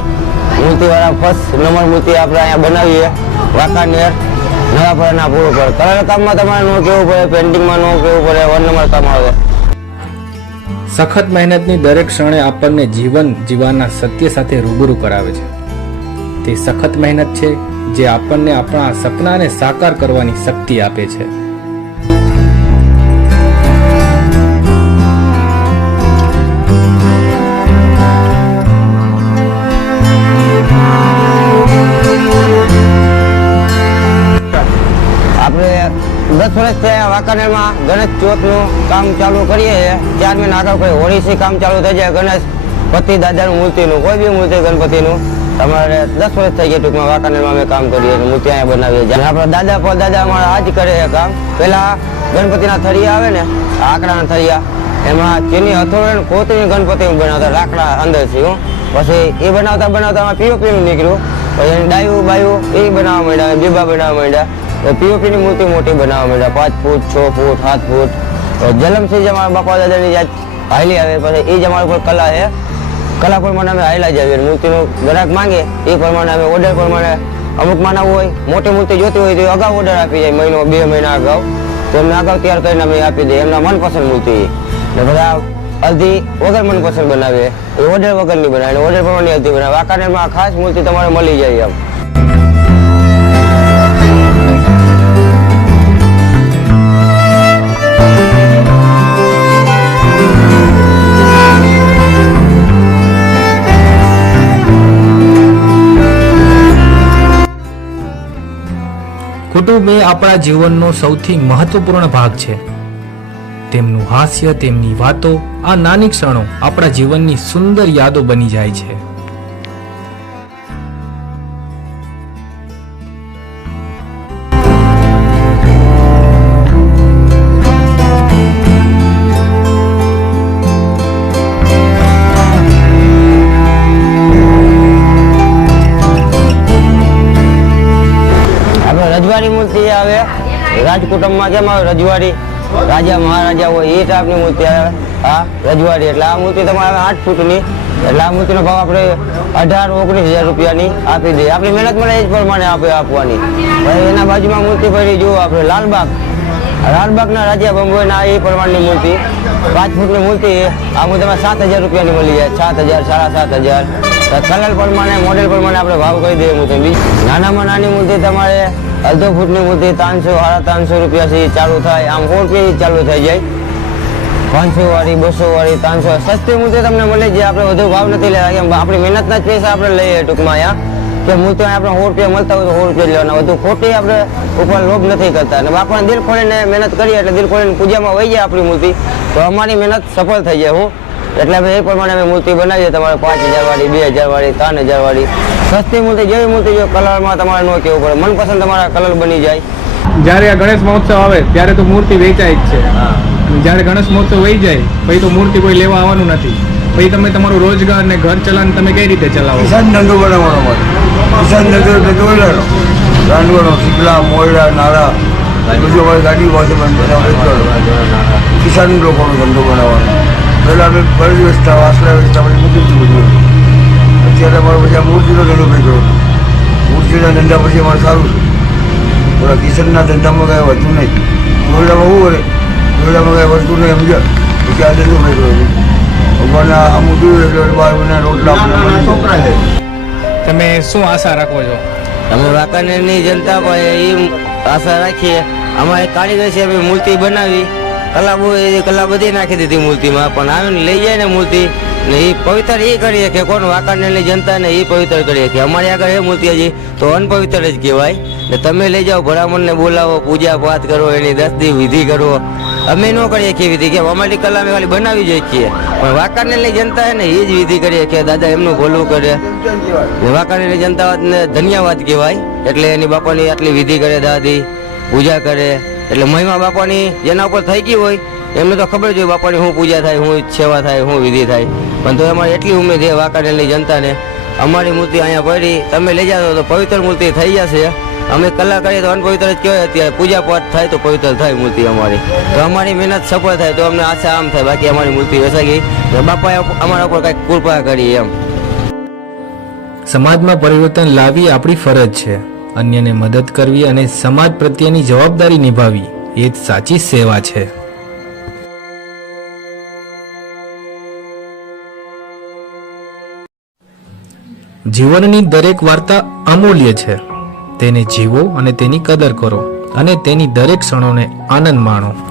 Rajubhai મૂર્તિવાળા first number મૂર્તિ આપણે અહીંયા બનાવીએ. વાંકાનેર, નવાપરાના પૂર ઉપર. કલર કામમાં તમારે નો કેવું પડે પેન્ટિંગમાં નો કેવું પડે, વન નંબર કામ આવે. સખત મહેનતની દરેક ક્ષણે આપણને જીવન જીવવાના સત્ય સાથે રૂબરૂ કરાવે છે. તે સખત મહેનત છે જે આપણને આપણા સપનાને સાકાર કરવાની શક્તિ આપે છે. દસ વર્ષ થયા વાંકાનેરમાં ગણેશ ચોથનું કામ ચાલુ કરીએ ચાર મહિના આગળ કોઈ ઓડિસી કામ ચાલુ થઈ જાય ગણેશ પતિ દાદાનું મૂર્તિનું, કોઈ બી મૂર્તિ ગણપતિનું. તમારે દસ વર્ષ થઈ ગયા ટૂંકમાં વાંકાનેરમાં અમે કામ કરીએ મૂર્તિ અહીંયા બનાવીએ છીએ. આપણા દાદા પર દાદા અમારા આ કરે છે કામ. પહેલાં ગણપતિના થરિયા આવે ને, આકડાના થરિયા, એમાં ચીની હથોડે કોતરી ગણપતિ બનાવતા, લાકડા અંદરથી હું. પછી એ બનાવતા બનાવતા પીઓપીનું નીકળ્યું. પછી ડાયું બાયું એ બનાવવા માંડ્યા, બીબા બનાવવા માંડ્યા. પીઓપી ની મૂર્તિ મોટી બનાવવા માંડ્યા. પાંચ ફૂટ, છ ફૂટ, સાત ફૂટ. જલમસિંહ જે અમારા બાપા દાદાની જાત હાલી આવે. પછી એ જ અમારા ઉપર કલા છે. કલા પ્રમાણે અમે હાયલા જ આવીએ મૂર્તિનું ગ્રાહક માંગે એ પ્રમાણે અમે ઓર્ડર પ્રમાણે અમુક માનવ હોય, મોટી મૂર્તિ જોતી હોય તો એ અગાઉ ઓર્ડર આપી જાય, મહિનો, બે મહિના અગાઉ. તો એમને અગાઉ તૈયાર કરીને અમે આપી દઈએ. એમના મનપસંદ મૂર્તિ. ને બધા અડધી વગર મનપસંદ બનાવે. એ ઓર્ડર વગરની બનાવે. ઓર્ડર પ્રમાણે અડધી બનાવે. આ ખાસ મૂર્તિ તમારે મળી જાય એમ. કુટુંબ એ આપણા જીવનનો સૌથી મહત્વપૂર્ણ ભાગ છે. તેમનું હાસ્ય, તેમની વાતો, આ નાની ક્ષણો આપણા જીવનની સુંદર યાદો બની જાય છે. રાજકુટુંબમાં કેમ આવે રજવાડી? રાજા મહારાજા હોય એ ટાઈપની મૂર્તિ હા, રજવાડી. એટલે આ મૂર્તિ તમારે આઠ ફૂટની. એટલે આ મૂર્તિનો ભાવ આપણે અઢાર, ઓગણીસ હજાર રૂપિયાની આપી દઈએ. આપણી મહેનત મળે એ જ પ્રમાણે આપણે આપવાની. એના બાજુમાં મૂર્તિ પડી, જુઓ આપણે, લાલબાગ. લાલબાગના રાજા બંબોયના એ પ્રમાણની મૂર્તિ. પાંચ ફૂટની મૂર્તિ. આ મૂર્તિમાં સાત હજાર રૂપિયાની મળી જાય. સાત હજાર, સાડા સાત હજાર. કલર પ્રમાણે, મોડેલ પ્રમાણે આપણે ભાવ કરી દઈએ મૂર્તિ નાનામાં નાની મૂર્તિ તમારે અડધો ફૂટની મૂર્તિ ત્રણસો, સાડા ત્રણસો રૂપિયાથી ચાલુ થાય. આમ સો રૂપિયાથી ચાલુ થઈ જાય. પાંચસો વાળી, બસો વાળી, ત્રણસો સસ્તી મૂર્તિ તમને મળે જે આપણે વધુ ભાવ નથી લેવા કેમ આપણી મહેનતના જ પૈસા આપણે લઈએ ટૂંકમાં અહીંયા. કે મૂર્તિ આપણે સો રૂપિયા મળતા હોય તો સો રૂપિયા લેવાના. વધુ ખોટી આપણે ઉપર લોભ નથી કરતા. અને આપણે દિલ ખોલીને મહેનત કરીએ એટલે દિલ ખોલીને પૂજામાં વહી જાય આપણી મૂર્તિ. તો અમારી મહેનત સફળ થઈ જાય, હું. એટલે અમે એ પ્રમાણે અમે મૂર્તિ બનાવીએ તમારે પાંચ હજાર વાળી બે હજાર વાળી ત્રણ હજાર વાળી. સસ્તી મૂર્તિ જેવી મૂર્તિ જો કલરમાં તમારે ન કેવું પડે મનપસંદ તમારા કલર બની જાય. જ્યારે આ ગણેશ મહોત્સવ આવે ત્યારે તો મૂર્તિ વેચાય જ છે. જ્યારે ગણેશ મહોત્સવ વહી જાય પછી તો મૂર્તિ કોઈ લેવા આવવાનું નથી. પછી તમે તમારું રોજગાર ને ઘર ચલાન તમે કઈ રીતે ચલાવો? કિસાન ધંધો બનાવવાનો મારે. કિસાન ધંધો એટલે દોયલાનો રાંડવાનો શીપલા મોયડા નાળા બધું ગાડી વાસે પણ બનાવવાનો કિસાન લોકોનો ધંધો બનાવવાનો. પહેલાં અમે બળી વેચતા વાસણા વેચતા પછી મૂકી દીધું બધું. અત્યારે અમારો પછી આ મૂર્તિનો ધંધો પકડ્યો મૂર્તિના ધંધા પછી અમારે સારું છે. થોડા કિશનના ધંધામાં કાંઈ વધુ નહીં. દોરડામાં શું કરે? દોરડામાં કાંઈ વધતું નહીં સમજ્યા? પછી આ ધંધો ભાઈ છે ભગવાનના અમુક જોયું એટલે બાર મહિના રોટલા તમે શું આશા રાખો છો? અમે વાંકાનેરની જનતા પણ એ આશા રાખીએ. અમારે કારીગર છે અમે મૂર્તિ બનાવી. કલા કલા બધી નાખી દીધી મૂર્તિમાં. પણ આવીને લઈ જાય ને મૂર્તિ, ને એ પવિત્ર એ કરીએ કે કોણ વાંકાનેરની જનતાને એ પવિત્ર કરીએ કે અમારી આગળ એ મૂર્તિ હજી તો અનપવિત્ર જ કહેવાય. ને તમે લઈ જાઓ બ્રાહ્મણને બોલાવો, પૂજા પાઠ કરો, એની દસ દી વિધિ કરો. અમે ન કરીએ કે વિધિ કે અમારી કલા અમે ખાલી બનાવી જોઈએ છીએ પણ વાંકાનેરની જનતા છે ને એ જ વિધિ કરીએ કે દાદા એમનું ભલું કરે. ને લઈ જનતાને ધન્યવાદ કહેવાય. એટલે એની બાપાની આટલી વિધિ કરે દાદી, પૂજા કરે. એટલે મહિમા બાપાની જેના ઉપર થઈ ગઈ હોય, એમને તો ખબર જ હોય બાપાની શું પૂજા થાય, શું સેવા થાય, શું વિધિ થાય. પણ તો અમારી એટલી ઉમેદ છે વાંકાનેરની જનતાને, અમારી મૂર્તિ અહીંયા પડી, તમે લઈ જાઓ તો પવિત્ર મૂર્તિ થઈ જશે. અમે કલા કરીએ તો અનપવિત્ર જ કહેવાય અત્યારે, પૂજા પાઠ થાય તો પવિત્ર થાય મૂર્તિ અમારી. તો અમારી મહેનત સફળ થાય, તો અમને આશા આમ થાય, બાકી અમારી મૂર્તિ વેસાગી બાપાએ અમારા ઉપર કાંઈક કૃપા કરી એમ. સમાજમાં પરિવર્તન લાવી આપણી ફરજ છે. અન્યને મદદ કરવી અને સમાજ પ્રત્યેની જવાબદારી નિભાવવી એ જ સાચી સેવા છે. જીવનની દરેક વાર્તા અમૂલ્ય છે. તેને જીવો અને તેની કદર કરો અને તેની દરેક ક્ષણોને આનંદ માણો.